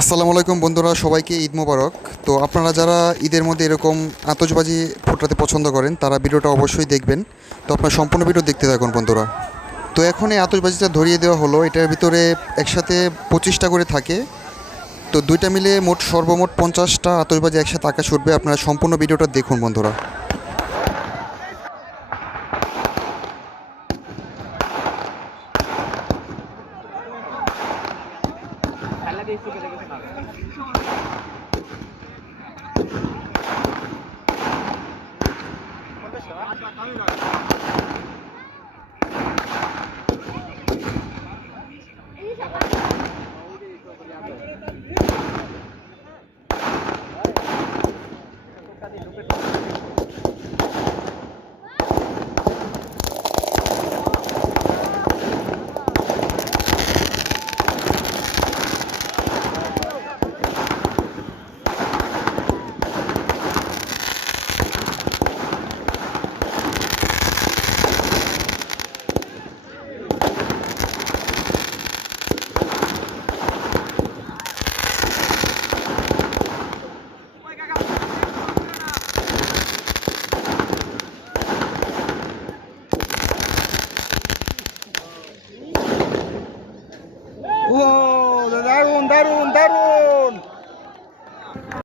আসসালামু আলাইকুম বন্ধুরা, সবাইকে ঈদ মোবারক। তো আপনারা যারা ঈদের মধ্যে এরকম আতশবাজি ফোটাতে পছন্দ করেন, তারা ভিডিওটা অবশ্যই দেখবেন। তো আপনার সম্পূর্ণ ভিডিও দেখতে থাকুন বন্ধুরা। তো এখন এই আতশবাজিটা ধরিয়ে দেওয়া হলো, এটার ভিতরে একসাথে পঁচিশটা করে থাকে। তো দুইটা মিলে মোট সর্বমোট পঞ্চাশটা আতশবাজি একসাথে আকাশ উঠবে, আপনারা সম্পূর্ণ ভিডিওটা দেখুন বন্ধুরা। আগে একটু কেটে গেছে darum, darum.